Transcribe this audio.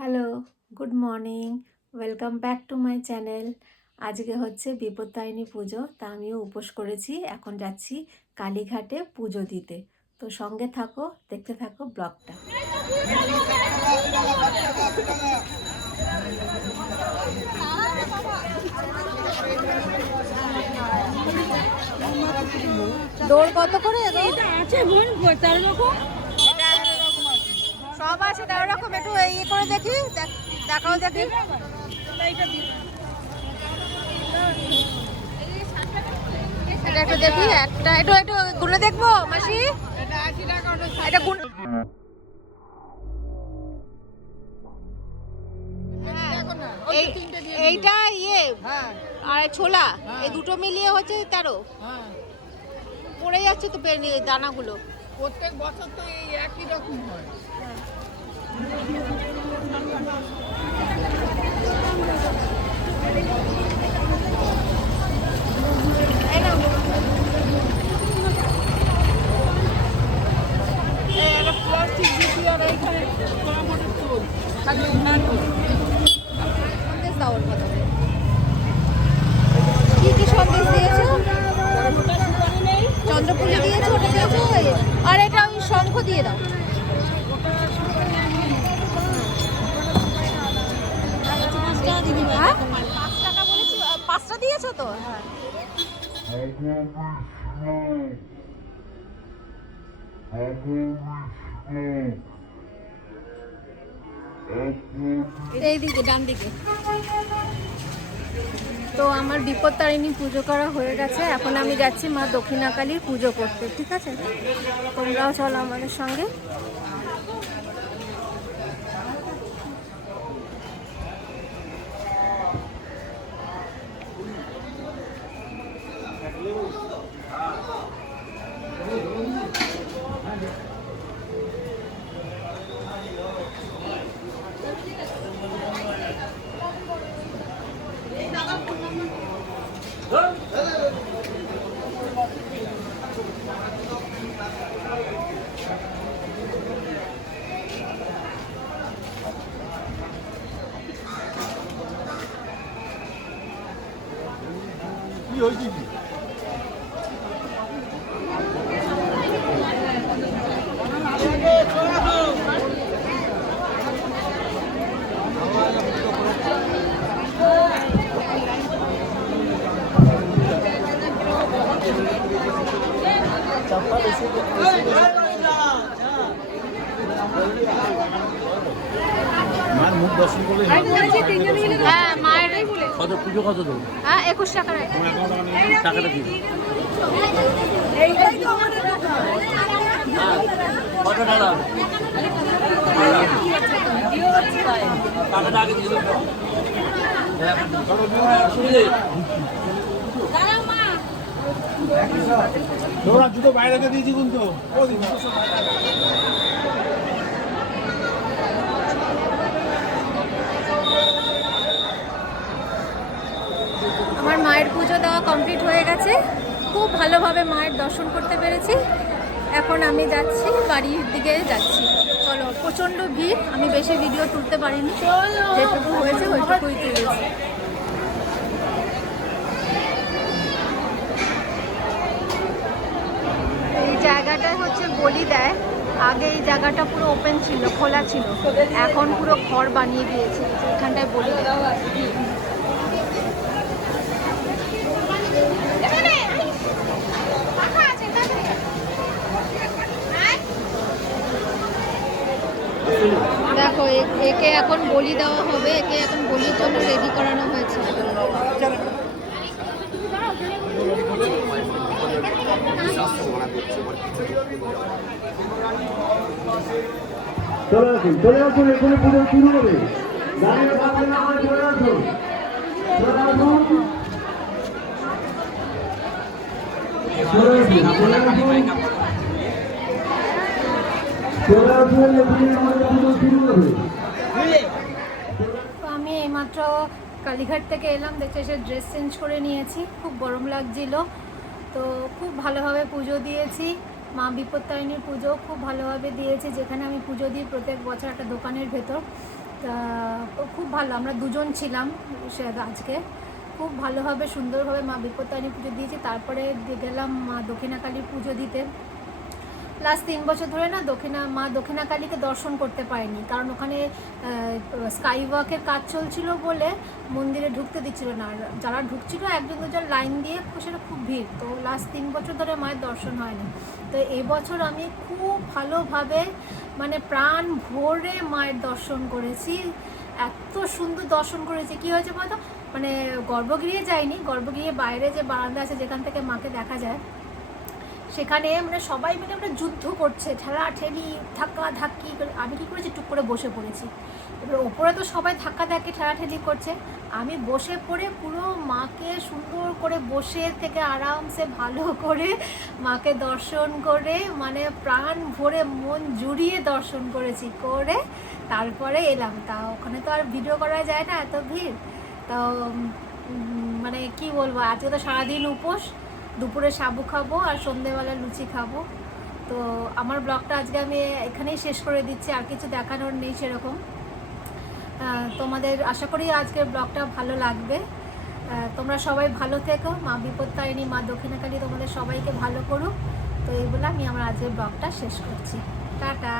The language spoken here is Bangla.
Hello, good morning, welcome back to my channel. আজকে হচ্ছে বিপত্তারিণী পুজো, তা আমিও উপোস করেছি। এখন যাচ্ছি কালীঘাটে পুজো দিতে। তো সঙ্গে থাকো, দেখতে থাকো ব্লগটা। দৌড় কত করে? আছে বোন 13 রকম। সব আছে 13 রকম। একটু ইয়ে করে দেখি, দেখাও দেখি। এটা একটু দেখি, একটা একটু একটু গুনে দেখবো মাসি। এটা গুন। এইটা ইয়ে আর ছোলা, এই দুটো মিলিয়ে হচ্ছে 13। পড়ে যাচ্ছে তো দানাগুলো। প্রত্যেক বছর তো এই একই রকম হয়। প্লাস্টিক দিচ্ছি আর এইখানে টমেটোর চুল খালি সন্দেশ দাও ওর মতো। কি কি সন্দেশ দিয়েছো? চন্দ্রপুলি দিয়েছো, ওটা দিয়েছো, আর এটা আমি শঙ্খ দিয়ে দাও। হ্যাঁ 5 টাকা বলেছি, 5টা দিয়েছো তো? এইদিকে ডান দিকে। তো আমার বিপত্তারিণী পুজো করা হয়ে গেছে। এখন আমি যাচ্ছি মা দক্ষিণাকালীর পুজো করতে। ঠিক আছে, তোমরাও চলো আমাদের সঙ্গে। মায়ের মুখ দর্শন করলে হ্যাঁ মায়ের কত পুজো কত দেবো? হ্যাঁ 21 টাকা। টাকাটা দিবি কত টাকা? টাকাটা আগে দিয়ে দেবো। জুতো বাইরে দিয়েছি কিন্তু আমার মায়ের পুজো দেওয়া কমপ্লিট হয়ে গেছে। খুব ভালোভাবে মায়ের দর্শন করতে পেরেছি। এখন আমি যাচ্ছি, বাড়ির দিকে যাচ্ছি। চলো, প্রচণ্ড ভিড়, আমি বেশি ভিডিও তুলতে পারিনি, যেটুকু হয়েছে ওইটুকুই তুলেছি। এই জায়গাটায় হচ্ছে বলি দেয়। আগে এই জায়গাটা পুরো ওপেন ছিল, খোলা ছিল, এখন পুরো ঘর বানিয়ে দিয়েছে। এখানটায় বলি দেয়। দেখো একে এখন বলি দেওয়া হবে, একে এখন বলির জন্য রেডি করানো হয়েছে। চলে আসুন, এখানে পুজো শুরু হবে। দাঁড়িয়ে থাকবেন না, চলে আসুন, চলে আসুন, তো আমি এইমাত্র কালীঘাট থেকে এলাম, দেখে এসে ড্রেস চেঞ্জ করে নিয়েছি। খুব গরম লাগছিল, তো খুব ভালোভাবে পুজো দিয়েছি। মা বিপত্তারিণীর পুজো খুব ভালোভাবে দিয়েছি, যেখানে আমি পুজো দিই প্রত্যেক বছর একটা দোকানের ভেতর। তা খুব ভালো, আমরা দুজন ছিলাম সে আজকে। খুব ভালোভাবে সুন্দরভাবে মা বিপত্তারিণী পুজো দিয়েছি। তারপরে গেলাম মা দক্ষিণাকালীর পুজো দিতে। লাস্ট 3 বছর ধরে না মা দক্ষিণাকালীকে দর্শন করতে পারিনি, কারণ ওখানে স্কাই ওয়াকের কাজ চলছিল বলে মন্দিরে ঢুকতে দিচ্ছিল না। আর যারা ঢুকছিল একজন দুজন লাইন দিয়ে, সেটা খুব ভিড়, তো লাস্ট 3 বছর ধরে মায়ের দর্শন হয়নি। তো এবছর আমি খুব ভালোভাবে মানে প্রাণ ভরে মায়ের দর্শন করেছি। এত সুন্দর দর্শন করেছি। কী হয়েছে বলতো, মানে গর্ভগৃহে যাইনি, গর্ভগৃহে বাইরে যে বারান্দা আছে যেখান থেকে মাকে দেখা যায়, সেখানে মানে সবাই মিলে আমরা যুদ্ধ করছে, ঠেলাঠেলি ধাক্কা ধাক্কি। আমি কী করেছি, টুক করে বসে পড়েছি। এবার ওপরে তো সবাই ধাক্কা ধাক্কি ঠেলাঠেলি করছে, আমি বসে পড়ে পুরো মাকে সুন্দর করে বসে থেকে আরামসে ভালো করে মাকে দর্শন করে, মানে প্রাণ ভরে মন জুড়িয়ে দর্শন করেছি, করে তারপরে এলাম। তা ওখানে তো আর ভিডিও করা যায় না, এত ভিড়। তো মানে কি বলবো, আজকে তো সারাদিন উপোস, দুপুরে সাবু খাবো আর সন্ধেবেলা লুচি খাবো। তো আমার ব্লগটা আজকে আমি এখানেই শেষ করে দিচ্ছি, আর কিছু দেখানোর নেই সেরকম। তোমাদের আশা করি আজকের ব্লগটা ভালো লাগবে। তোমরা সবাই ভালো থেকো, মা বিপত্তারিণী মা দক্ষিণাকালী তোমাদের সবাইকে ভালো করুক। তো এই বলে আমি আমার আজকের ব্লগটা শেষ করছি। টাটা।